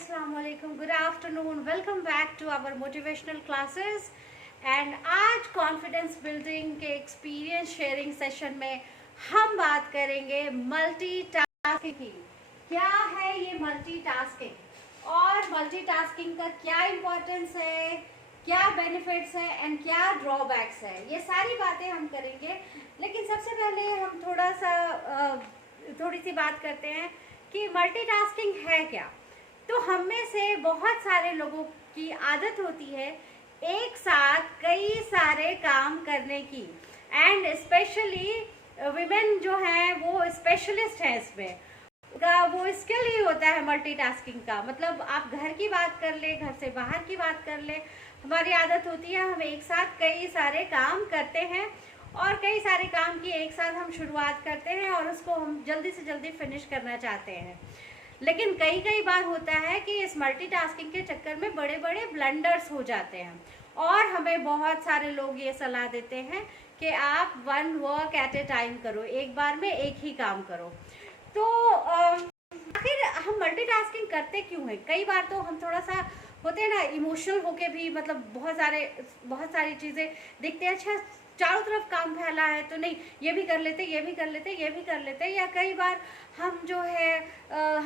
अस्सलाम वालेकुम, good afternoon, welcome back to our motivational classes. And आज कॉन्फिडेंस बिल्डिंग के एक्सपीरियंस शेयरिंग सेशन में हम बात करेंगे मल्टीटास्किंग की। क्या है ये मल्टीटास्किंग और मल्टीटास्किंग का क्या इम्पोर्टेंस है, क्या बेनिफिट्स है एंड क्या ड्रॉबैक्स है, ये सारी बातें हम करेंगे। लेकिन सबसे पहले हम थोड़ी सी बात करते हैं कि मल्टीटास्किंग है क्या। तो हम में से बहुत सारे लोगों की आदत होती है एक साथ कई सारे काम करने की, एंड स्पेशली विमेन जो हैं वो स्पेशलिस्ट हैं इसमें। का वो स्किल ही होता है मल्टीटास्किंग का। मतलब आप घर की बात कर ले, घर से बाहर की बात कर ले, हमारी आदत होती है हम एक साथ कई सारे काम करते हैं और कई सारे काम की एक साथ हम शुरुआत करते हैं और उसको हम जल्दी से जल्दी फिनिश करना चाहते हैं। लेकिन कई बार होता है कि इस मल्टीटास्किंग के चक्कर में बड़े बड़े ब्लंडर्स हो जाते हैं और हमें बहुत सारे लोग ये सलाह देते हैं कि आप one work at A time करो, एक बार में एक ही काम करो। तो आखिर हम मल्टीटास्किंग करते क्यों हैं? कई बार तो हम थोड़ा सा होते हैं ना इमोशनल होके भी, मतलब बहुत सारी चीज़ें देखते हैं, अच्छा चारों तरफ काम फैला है तो नहीं ये भी कर लेते, ये भी कर लेते, ये भी कर लेते। या कई बार हम जो है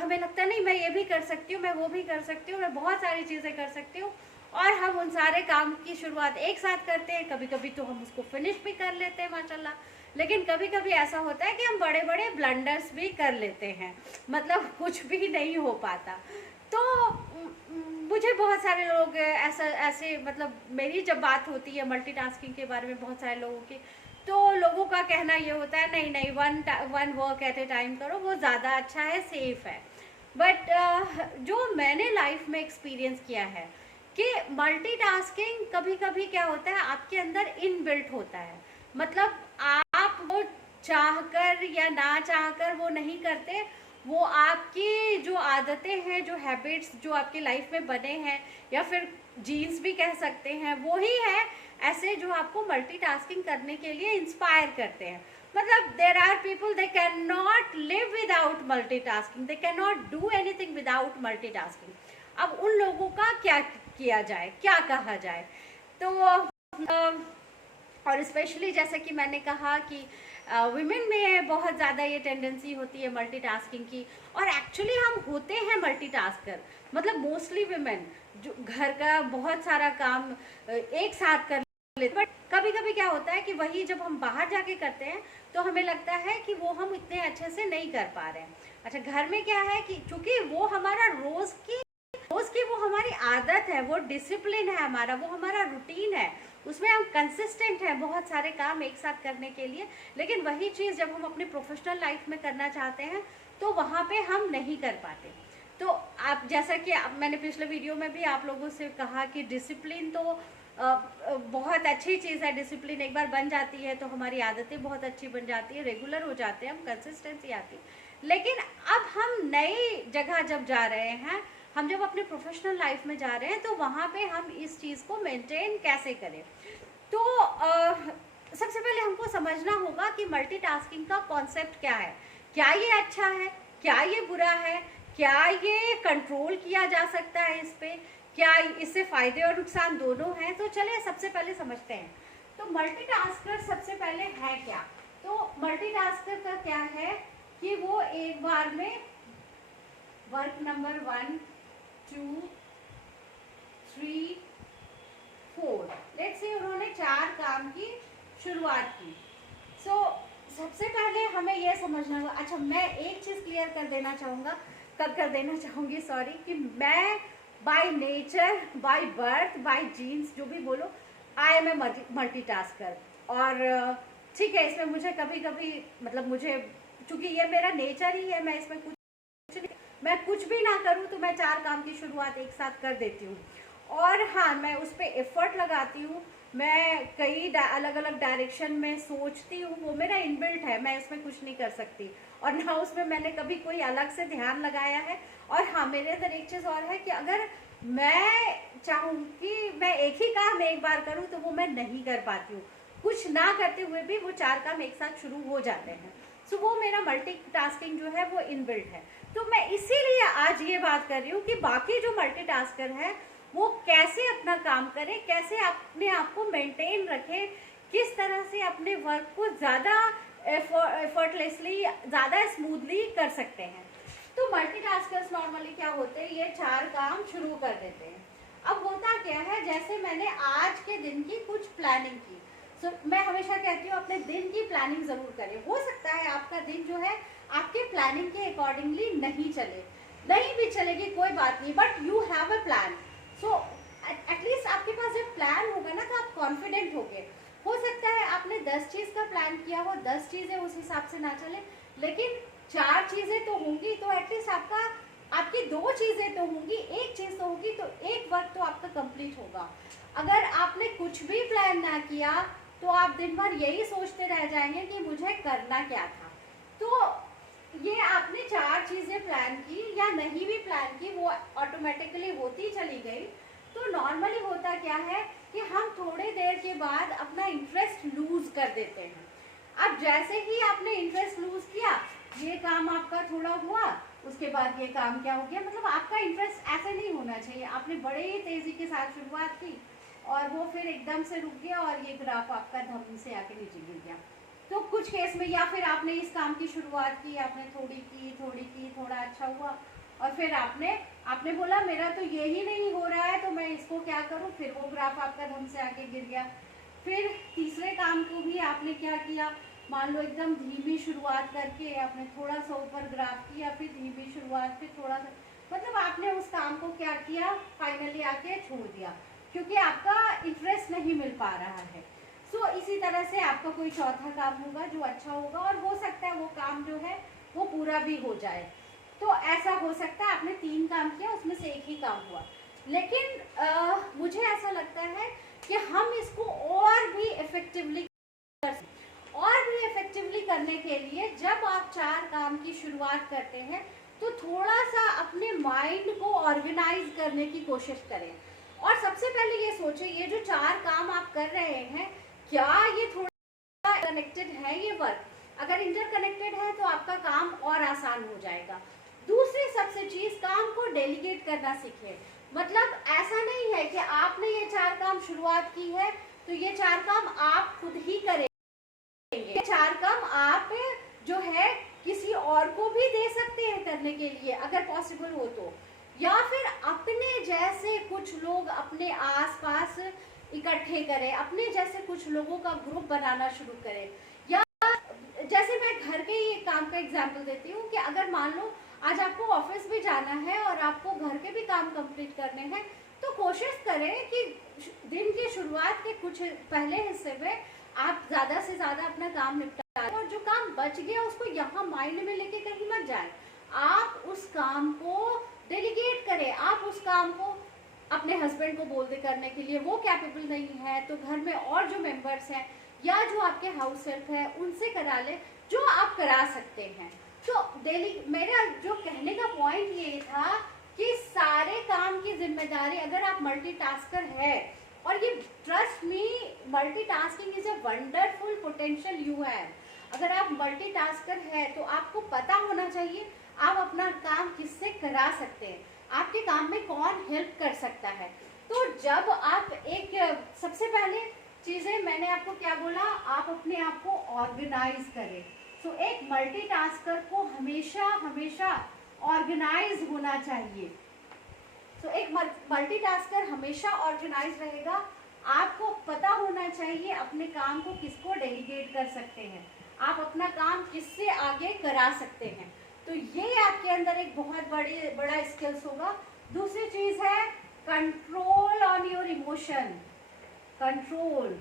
हमें लगता है नहीं मैं ये भी कर सकती हूँ, मैं वो भी कर सकती हूँ, मैं बहुत सारी चीज़ें कर सकती हूँ और हम उन सारे काम की शुरुआत एक साथ करते हैं। कभी कभी तो हम उसको फिनिश भी कर लेते हैं माशाल्लाह, लेकिन कभी कभी ऐसा होता है कि हम बड़े बड़े ब्लंडर्स भी कर लेते हैं, मतलब कुछ भी नहीं हो पाता। तो मुझे बहुत सारे लोग ऐसे मतलब मेरी जब बात होती है मल्टीटास्किंग के बारे में बहुत सारे लोगों की, तो लोगों का कहना ये होता है नहीं नहीं one work at A time करो, वो ज़्यादा अच्छा है, सेफ है। बट जो मैंने लाइफ में एक्सपीरियंस किया है कि मल्टीटास्किंग कभी कभी क्या होता है आपके अंदर इनबिल्ट होता है। मतलब आप वो चाहकर या ना चाहकर वो नहीं करते, वो आपकी जो आदतें हैं, जो हैबिट्स जो आपकी लाइफ में बने हैं, या फिर जीन्स भी कह सकते हैं, वो ही है ऐसे जो आपको मल्टीटास्किंग करने के लिए इंस्पायर करते हैं। मतलब there are people they can not live without multitasking, they can not do anything without multitasking. अब उन लोगों का क्या किया जाए, क्या कहा जाए? तो और स्पेशली जैसे कि मैंने कहा कि विमेन में बहुत ज़्यादा ये टेंडेंसी होती है मल्टीटास्किंग की, और एक्चुअली हम होते हैं मल्टीटास्कर। मतलब मोस्टली विमेन जो घर का बहुत सारा काम एक साथ कर लेते, बट कभी कभी क्या होता है कि वही जब हम बाहर जाके करते हैं तो हमें लगता है कि वो हम इतने अच्छे से नहीं कर पा रहे हैं। अच्छा, घर में क्या है कि चूँकि वो हमारा रोज़ की वो हमारी आदत है, वो डिसिप्लिन है हमारा, वो हमारा रूटीन है, उसमें हम कंसिस्टेंट हैं बहुत सारे काम एक साथ करने के लिए। लेकिन वही चीज़ जब हम अपनी प्रोफेशनल लाइफ में करना चाहते हैं तो वहाँ पे हम नहीं कर पाते। तो आप जैसा कि मैंने पिछले वीडियो में भी आप लोगों से कहा कि डिसिप्लिन तो बहुत अच्छी चीज़ है। डिसिप्लिन एक बार बन जाती है तो हमारी आदतें बहुत अच्छी बन जाती है, रेगुलर हो जाते हैं हम, कंसिस्टेंसी आती है। लेकिन अब हम नई जगह जब जा रहे हैं, हम जब अपने प्रोफेशनल लाइफ में जा रहे हैं, तो वहाँ पे हम इस चीज़ को मेंटेन कैसे करें? तो सबसे पहले हमको समझना होगा कि मल्टीटास्किंग का कॉन्सेप्ट क्या है। क्या ये अच्छा है, क्या ये बुरा है, क्या ये कंट्रोल किया जा सकता है इस पे, क्या इससे फ़ायदे और नुकसान दोनों हैं? तो चलिए सबसे पहले समझते हैं। तो मल्टीटास्कर सबसे पहले है क्या? तो मल्टीटास्कर का क्या है कि वो एक बार में वर्क नंबर 1 2 3 4 लेट्स से उन्होंने 4 काम की शुरुआत की। सो सबसे पहले हमें यह समझना होगा। अच्छा, मैं एक चीज़ क्लियर कर देना चाहूँगी सॉरी, कि मैं by nature, by birth, by genes, जो भी बोलो, आई एम ए मल्टीटास्कर। और ठीक है, इसमें मुझे कभी कभी मतलब मुझे चूँकि ये मेरा नेचर ही है, मैं इसमें मैं कुछ भी ना करूँ तो मैं 4 काम की शुरुआत एक साथ कर देती हूँ। और हाँ, मैं उस पर एफर्ट लगाती हूँ, मैं कई अलग अलग डायरेक्शन में सोचती हूँ, वो मेरा इनबिल्ट है, मैं इसमें कुछ नहीं कर सकती और ना उसमें मैंने कभी कोई अलग से ध्यान लगाया है। और हाँ, मेरे अंदर एक चीज़ और है कि अगर मैं चाहूँ कि मैं एक ही काम एक बार करूँ तो वो मैं नहीं कर पाती हूँ। कुछ ना करते हुए भी वो 4 काम एक साथ शुरू हो जाते हैं। सो वो मेरा मल्टीटास्किंग जो है वो इनबिल्ट है। तो मैं इसीलिए आज ये बात कर रही हूँ कि बाकी जो मल्टीटास्कर है वो कैसे अपना काम करें, कैसे अपने आप को मेंटेन रखें, किस तरह से अपने वर्क को ज़्यादा एफर्टलेसली, ज़्यादा स्मूथली कर सकते हैं। तो मल्टीटास्कर्स नॉर्मली क्या होते हैं, ये 4 काम शुरू कर देते हैं। अब होता क्या है, जैसे मैंने आज के दिन की कुछ प्लानिंग की, तो मैं हमेशा कहती हूँ अपने दिन की प्लानिंग ज़रूर करें। हो सकता है आपका दिन जो है आपके प्लानिंग के अकॉर्डिंगली नहीं चले, नहीं भी चलेगी कोई बात नहीं, but you have a plan. So at least आपके पास जब प्लान होगा ना तो आप कॉन्फिडेंट होगे। हो सकता है आपने 10 चीज़ का प्लान किया हो, 10 चीज़ें उस हिसाब से ना चले, लेकिन 4 चीज़ें तो होंगी, तो एटलीस्ट आपकी 2 चीज़ें तो होंगी, 1 चीज़ तो होगी, तो एक वर्क तो आपका कंप्लीट होगा। अगर आपने कुछ भी प्लान ना किया तो आप दिन भर यही सोचते रह जाएंगे कि मुझे करना क्या था। तो ये आपने 4 चीज़ें प्लान की या नहीं भी प्लान की, वो ऑटोमेटिकली होती चली गई। तो नॉर्मली होता क्या है कि हम थोड़ी देर के बाद अपना इंटरेस्ट लूज कर देते हैं। अब जैसे ही आपने इंटरेस्ट लूज किया, ये काम आपका थोड़ा हुआ, उसके बाद ये काम क्या हो गया, मतलब आपका इंटरेस्ट ऐसे नहीं होना चाहिए। आपने बड़े ही तेजी के साथ शुरुआत की और वो फिर एकदम से रुक गया और ये ग्राफ आपका धम से आके नीचे गिर गया। तो कुछ केस में, या फिर आपने इस काम की शुरुआत की, आपने थोड़ी की, थोड़ा अच्छा हुआ और फिर आपने बोला मेरा तो यही नहीं हो रहा है तो मैं इसको क्या करूं, फिर वो ग्राफ आपका धम से आके गिर गया। फिर तीसरे काम को भी आपने क्या किया, मान लो एकदम धीमी शुरुआत करके आपने थोड़ा सा ऊपर ग्राफ किया, फिर धीमी शुरुआत, फिर थोड़ा सा, मतलब आपने उस काम को क्या किया, फाइनली आके छोड़ दिया क्योंकि आपका इंटरेस्ट नहीं मिल पा रहा है। सो इसी तरह से आपका कोई चौथा काम होगा जो अच्छा होगा और हो सकता है वो काम जो है वो पूरा भी हो जाए। तो ऐसा हो सकता है आपने 3 काम किया, उसमें से एक ही काम हुआ, लेकिन मुझे ऐसा लगता है कि हम इसको और भी इफेक्टिवली करने के लिए जब आप 4 काम की शुरुआत करते हैं तो थोड़ा सा अपने माइंड को ऑर्गेनाइज करने की कोशिश करें। और सबसे पहले ये सोचें, ये जो 4 काम आप कर रहे हैं, क्या ये थोड़ा कनेक्टेड है ये वर्क? अगर इंटरकनेक्टेड है तो आपका काम और आसान हो जाएगा। दूसरी सबसे चीज, काम को डेलीगेट करना सीखें। मतलब ऐसा नहीं है कि आपने ये 4 काम शुरुआत की है तो ये 4 काम आप खुद ही करें। ये 4 काम आप जो है किसी और को भी दे सकते हैं करने के लिए अगर पॉसिबल हो तो, या फिर अपने जैसे कुछ लोग अपने आसपास इकट्ठे करें, अपने जैसे कुछ लोगों का ग्रुप बनाना शुरू करें। या जैसे मैं घर के ही काम का एग्जांपल देती हूँ कि अगर मान लो आज आपको ऑफिस भी जाना है और आपको घर के भी काम कंप्लीट करने हैं, तो कोशिश करें कि दिन की शुरुआत के कुछ पहले हिस्से में आप ज़्यादा से ज़्यादा अपना काम निपटा और जो काम बच गया उसको यहाँ माइंड में लेके कहीं मत जाए। आप उस काम को डेलीगेट करें, आप उस काम को अपने हस्बैंड को बोल दे करने के लिए, वो कैपेबल नहीं है तो घर में और जो मेंबर्स हैं या जो आपके हाउस हेल्प है उनसे करा ले, जो आप करा सकते हैं। तो डेली मेरा जो कहने का पॉइंट ये था कि सारे काम की जिम्मेदारी, अगर आप मल्टीटास्कर है, और ये trust me, multitasking is a wonderful potential you have. अगर आप मल्टीटास्कर है तो आपको पता होना चाहिए आप अपना काम किससे करा सकते हैं, आपके काम में कौन हेल्प कर सकता है। तो जब आप सबसे पहले चीज़ें मैंने आपको क्या बोला, आप अपने आप को ऑर्गेनाइज करें। तो एक मल्टीटास्कर को हमेशा ऑर्गेनाइज होना चाहिए। तो एक मल्टीटास्कर हमेशा ऑर्गेनाइज रहेगा। आपको पता होना चाहिए अपने काम को किसको डेलीगेट कर सकते हैं, आप अपना काम किससे आगे करा सकते हैं। तो ये आपके अंदर एक बहुत बड़ा स्किल्स होगा। दूसरी चीज है control on your emotion. Control,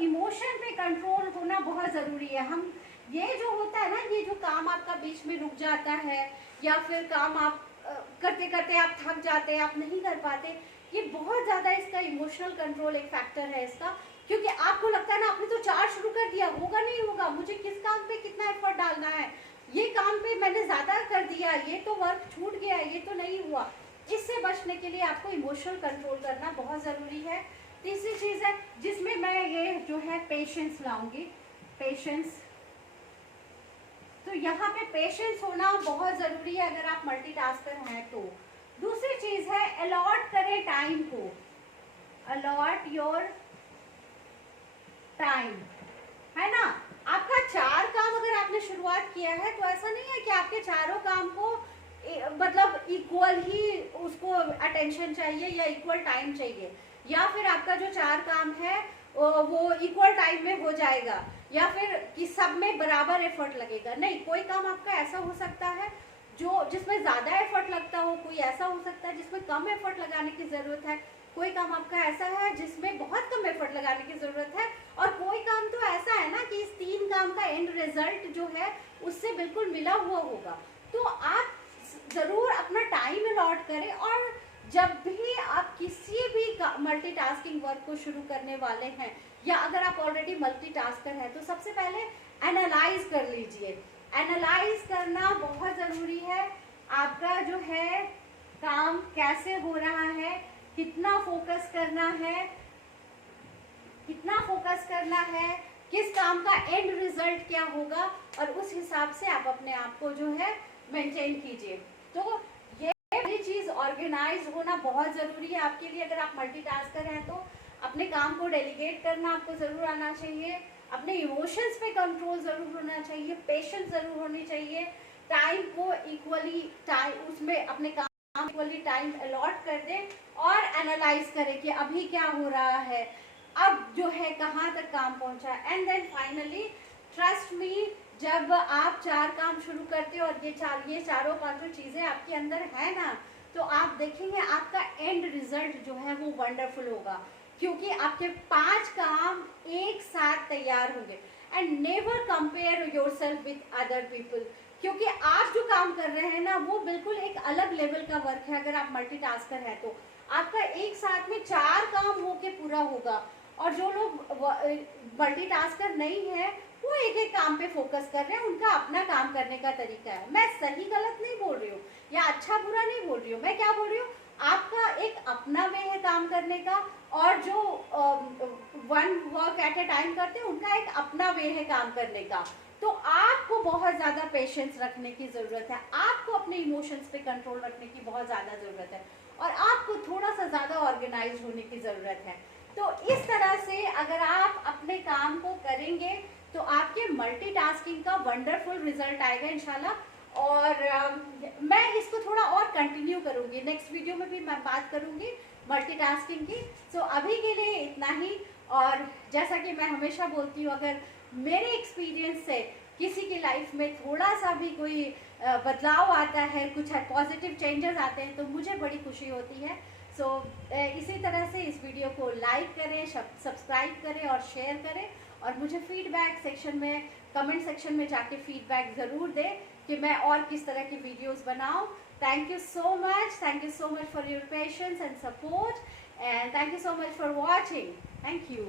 emotion पे कंट्रोल होना बहुत ज़रूरी है। हम ये जो होता है ना, ये जो काम आपका बीच में रुक जाता है या फिर काम आप करते करते आप थक जाते हैं, आप नहीं कर पाते, ये बहुत ज़्यादा इसका इमोशनल कंट्रोल एक फैक्टर है इसका। क्योंकि आपको लगता है ना आपने तो 4 शुरू कर दिया, होगा नहीं होगा, मुझे किस काम पे कितना एफर्ट डालना है, ये काम पे मैंने ज़्यादा कर दिया, ये तो वर्क छूट गया, ये तो नहीं हुआ। इससे बचने के लिए आपको इमोशनल कंट्रोल करना बहुत ज़रूरी है। तीसरी चीज है जिसमें मैं ये जो है पेशेंस लाऊंगी, पेशेंस। तो यहाँ पे पेशेंस होना बहुत जरूरी है अगर आप मल्टीटास्कर हैं तो। दूसरी चीज है अलॉट करें टाइम को, अलॉट योर टाइम, है ना। आपका 4 काम अगर आपने शुरुआत किया है तो ऐसा नहीं है कि आपके चारों काम को मतलब इक्वल ही उसको अटेंशन चाहिए या इक्वल टाइम चाहिए, या फिर आपका जो 4 काम है वो इक्वल टाइम में हो जाएगा, या फिर कि सब में बराबर एफर्ट लगेगा। नहीं, कोई काम आपका ऐसा हो सकता है जो जिसमें ज्यादा एफर्ट लगता हो, कोई ऐसा हो सकता है जिसमें कम एफर्ट लगाने की जरूरत है, कोई काम आपका ऐसा है जिसमें बहुत कम एफर्ट लगाने की जरूरत है, और कोई काम तो ऐसा है ना कि इस 3 काम का एंड रिजल्ट जो है उससे बिल्कुल मिला हुआ होगा। तो आप जरूर अपना टाइम अलॉट करें, और जब भी आप किसी भी मल्टीटास्किंग वर्क को शुरू करने वाले हैं, या अगर आप ऑलरेडी मल्टीटास्कर हैं, तो सबसे पहले एनालाइज कर लीजिए। एनालाइज करना बहुत जरूरी है, आपका जो है काम कैसे हो रहा है, कितना फोकस करना है, कितना फोकस करना है, किस काम का एंड रिजल्ट क्या होगा, और उस हिसाब से आप अपने आप को जो है मेंटेन कीजिए। तो ये चीज ऑर्गेनाइज होना बहुत जरूरी है आपके लिए। अगर आप मल्टीटास्कर हैं तो अपने काम को डेलीगेट करना आपको जरूर आना चाहिए, अपने इमोशंस पे कंट्रोल जरूर होना चाहिए, पेशेंस जरूर होनी चाहिए, टाइम को इक्वली टाइम उसमें अपने काम इक्वली टाइम अलॉट कर दें, और एनालाइज करें कि अभी क्या हो रहा है, अब जो है कहाँ तक काम पहुंचा। And then finally trust me, जब आप 4 काम शुरू करते हो और ये चारों 5 चीजें आपके अंदर है ना, तो आप देखेंगे आपका एंड रिजल्ट जो है वो वंडरफुल होगा, क्योंकि आपके 5 काम एक साथ तैयार होंगे। And never compare yourself with other people, क्योंकि आप जो काम कर रहे हैं ना वो बिल्कुल एक अलग लेवल का वर्क है। अगर आप मल्टीटास्कर हैं तो आपका एक साथ में 4 काम होके पूरा होगा, और जो लोग मल्टीटास्कर नहीं है वो एक एक काम पे फोकस कर रहे हैं, उनका अपना काम करने का तरीका है। मैं सही गलत नहीं बोल रही हूँ या अच्छा बुरा नहीं बोल रही हूँ, मैं क्या बोल रही हूँ, आपका एक अपना वे है काम करने का, और जो one work at A time करते हैं उनका एक अपना वे है काम करने का। तो आपको बहुत ज्यादा पेशेंस रखने की जरूरत है, आपको अपने इमोशंस पे कंट्रोल रखने की बहुत ज्यादा जरूरत है, और आपको थोड़ा सा ज्यादा ऑर्गेनाइज होने की जरूरत है। तो इस तरह से अगर आप अपने काम को करेंगे तो आपके मल्टीटास्किंग का वंडरफुल रिजल्ट आएगा इंशाल्लाह। और मैं इसको थोड़ा और कंटिन्यू करूंगी, नेक्स्ट वीडियो में भी मैं बात करूंगी मल्टीटास्किंग की। सो अभी के लिए इतना ही, और जैसा कि मैं हमेशा बोलती हूँ, अगर मेरे एक्सपीरियंस से किसी की लाइफ में थोड़ा सा भी कोई बदलाव आता है, कुछ पॉजिटिव चेंजेस आते हैं, तो मुझे बड़ी खुशी होती है। सो इसी तरह से इस वीडियो को लाइक करें, सब्सक्राइब करें और शेयर करें, और मुझे फीडबैक सेक्शन में, कमेंट सेक्शन में जाके फीडबैक ज़रूर दें कि मैं और किस तरह की वीडियोस बनाऊं। Thank you so much for your patience and support, and thank you so much for watching. Thank you.